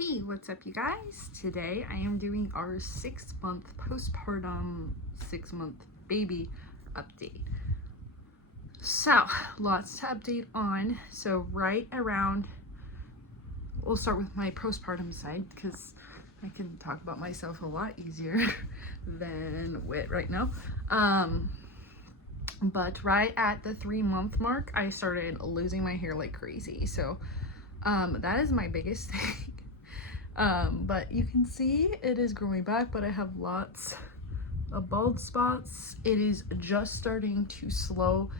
Hey, what's up you guys? Today I am doing our 6-month postpartum 6-month baby update. So, lots to update on. So right around, we'll start with my postpartum side because I can talk about myself a lot easier than with right now. But right at the 3-month mark, I started losing my hair like crazy. So that is my biggest thing. But you can see it is growing back, but I have lots of bald spots. It is just starting to slow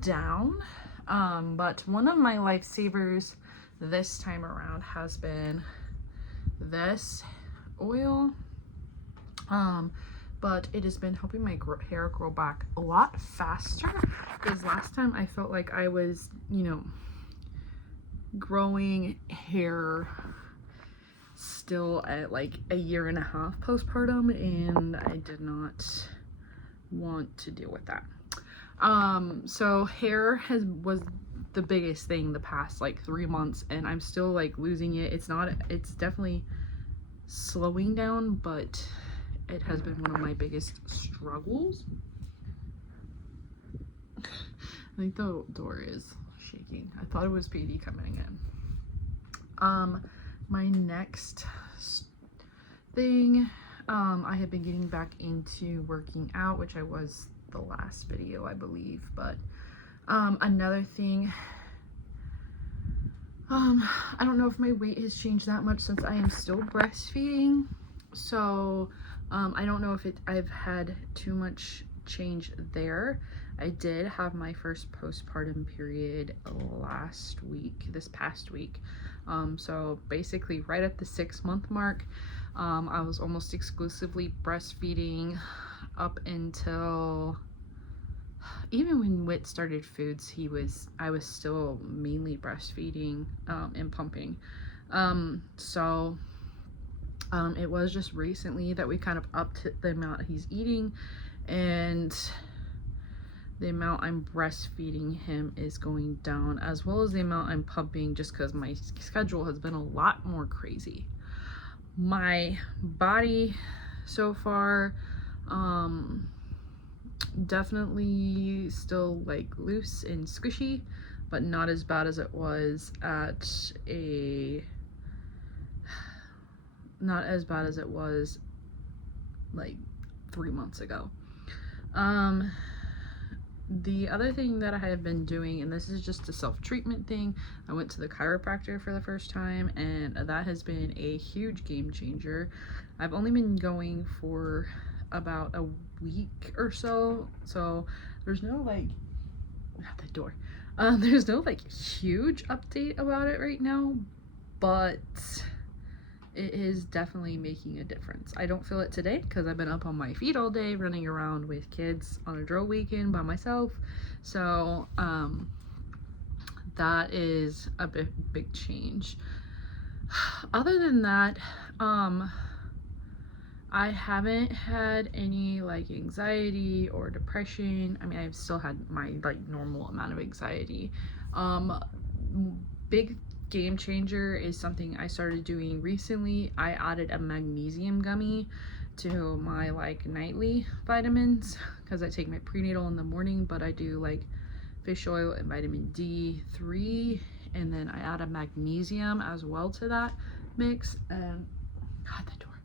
down. But one of my lifesavers this time around has been this oil. But it has been helping my hair grow back a lot faster, because last time I felt like I was, growing hair still at like a 1.5 years postpartum, and I did not want to deal with that. So hair was the biggest thing the past like 3 months, and I'm still like losing it. It's definitely slowing down, but it has been one of my biggest struggles. I think the door is shaking. I thought it was PD coming in. My next thing, I have been getting back into working out, which I was the last video, I believe. But another thing, I don't know if my weight has changed that much since I am still breastfeeding. So I don't know if I've had too much change there. I did have my first postpartum period this past week. So basically right at the 6-month mark, I was almost exclusively breastfeeding up until, even when Whit started foods, I was still mainly breastfeeding and pumping. It was just recently that we kind of upped the amount he's eating, and the amount I'm breastfeeding him is going down, as well as the amount I'm pumping, just because my schedule has been a lot more crazy. My body so far, definitely still like loose and squishy, but not as bad as it was like 3 months ago. The other thing that I have been doing, and this is just a self-treatment thing, I went to the chiropractor for the first time, and that has been a huge game changer. I've only been going for about a week or so, so there's no like, not the door, there's no like huge update about it right now, but it is definitely making a difference. I don't feel it today because I've been up on my feet all day running around with kids on a drill weekend by myself. So that is a big change. Other than that, I haven't had any like anxiety or depression. I mean, I've still had my like normal amount of anxiety. Big game changer is something I started doing recently. I added a magnesium gummy to my like nightly vitamins, because I take my prenatal in the morning, but I do like fish oil and vitamin D3, and then I add a magnesium as well to that mix. And God, the door.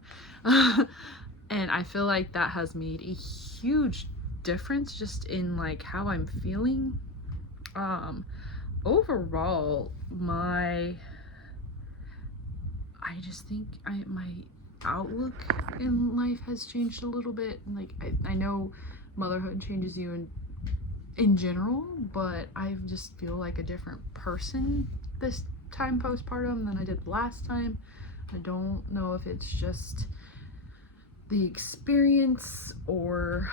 And I feel like that has made a huge difference just in like how I'm feeling. Overall, I just think my outlook in life has changed a little bit. Like I know motherhood changes you in general, but I just feel like a different person this time postpartum than I did last time. I don't know if it's just the experience or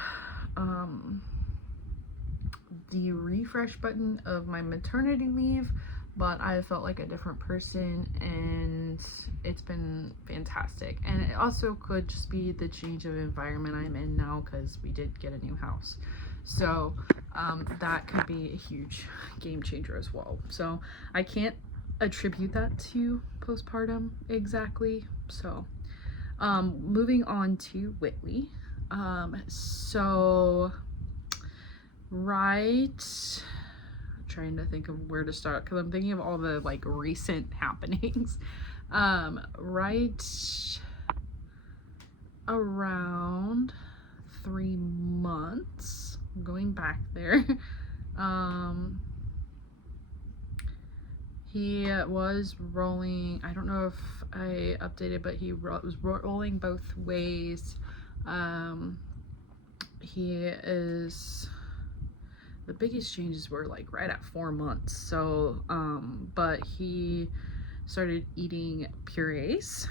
the refresh button of my maternity leave, but I felt like a different person, and it's been fantastic. And it also could just be the change of environment I'm in now, because we did get a new house, so that could be a huge game changer as well. So I can't attribute that to postpartum exactly. So moving on to Whitley. So right, trying to think of where to start because I'm thinking of all the like recent happenings. Right around 3 months, going back there, he was rolling, I don't know if I updated, but he was rolling both ways. He is, the biggest changes were like right at 4 months. So, but he started eating purees.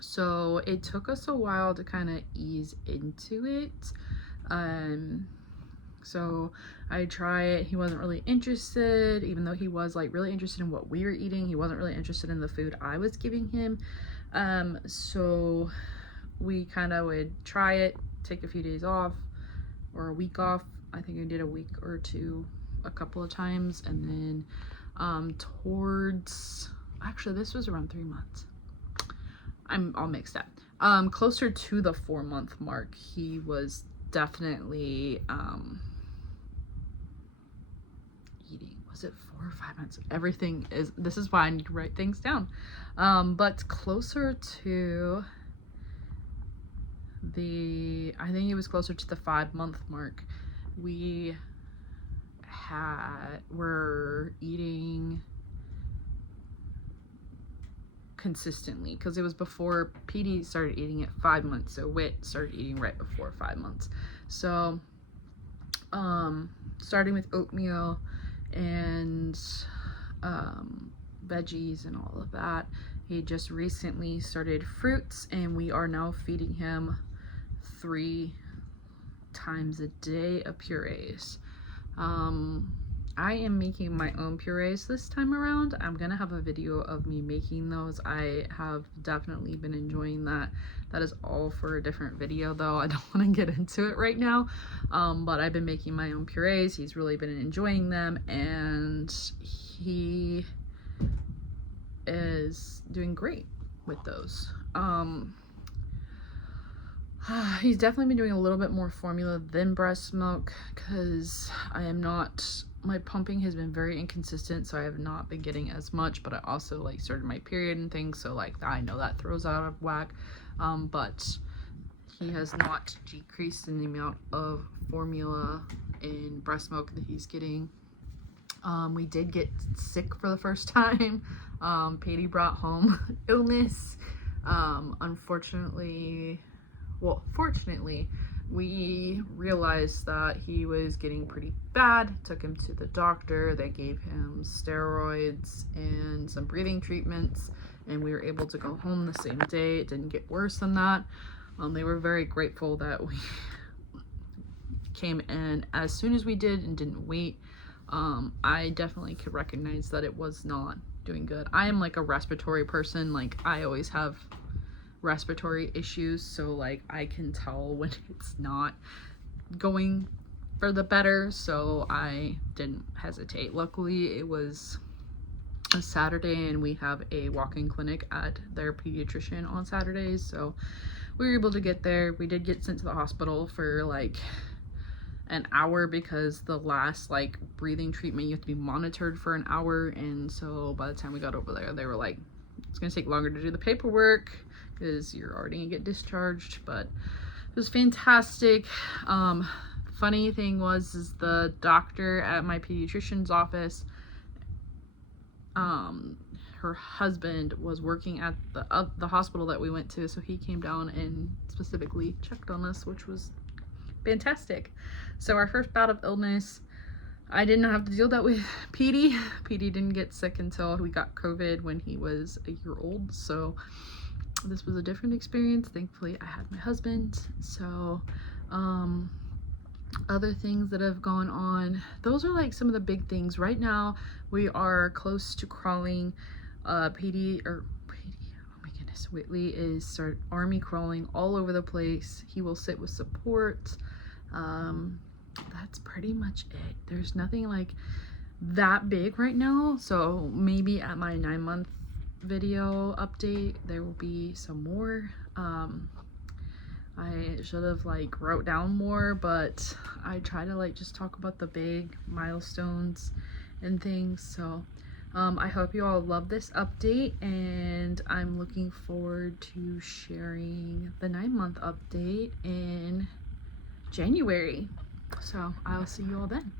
So it took us a while to kind of ease into it. So I tried, he wasn't really interested, even though he was like really interested in what we were eating. He wasn't really interested in the food I was giving him. So we kind of would try it, take a few days off or a week off. I think I did a week or two a couple of times. And then towards, actually this was around 3 months. I'm all mixed up. Closer to the 4-month mark, he was definitely eating. Was it 4 or 5 months? Everything is, this is why I need to write things down. But closer to the, I think it was closer to the 5-month mark, we were eating consistently, because it was before PD started eating at 5 months, so Wit started eating right before 5 months. So starting with oatmeal and veggies and all of that. He just recently started fruits, and we are now feeding him 3 times a day of purees. I am making my own purees this time around. I'm gonna have a video of me making those. I have definitely been enjoying that. That is all for a different video though. I don't want to get into it right now. But I've been making my own purees. He's really been enjoying them, and he is doing great with those. He's definitely been doing a little bit more formula than breast milk, because I am not, my pumping has been very inconsistent, so I have not been getting as much, but I also like started my period and things, so like I know that throws out of whack. But he has not decreased in the amount of formula and breast milk that he's getting. We did get sick for the first time. Patty brought home illness. Unfortunately, well, fortunately, we realized that he was getting pretty bad. Took him to the doctor. They gave him steroids and some breathing treatments, and we were able to go home the same day. It didn't get worse than that. They were very grateful that we came in as soon as we did and didn't wait. I definitely could recognize that it was not doing good. I am like a respiratory person. Like I always have respiratory issues, so like I can tell when it's not going for the better, so I didn't hesitate. Luckily it was a Saturday and we have a walk-in clinic at their pediatrician on Saturdays, so we were able to get there. We did get sent to the hospital for like an hour, because the last like breathing treatment you have to be monitored for an hour, and so by the time we got over there they were like, it's gonna take longer to do the paperwork because you're already gonna get discharged. But it was fantastic. Funny thing is the doctor at my pediatrician's office, her husband was working at the hospital that we went to, so he came down and specifically checked on us, which was fantastic. So our first bout of illness, I didn't have to deal that with Petey. Petey didn't get sick until we got COVID when he was a year old, so this was a different experience. Thankfully I had my husband. So other things that have gone on, those are like some of the big things. Right now we are close to crawling. Petey, oh my goodness, Whitley is army crawling all over the place. He will sit with support. That's pretty much it. There's nothing like that big right now, so maybe at my 9-month video update there will be some more. I should have like wrote down more, but I try to like just talk about the big milestones and things. So I hope you all love this update, and I'm looking forward to sharing the 9-month update in January. So I'll see you all then.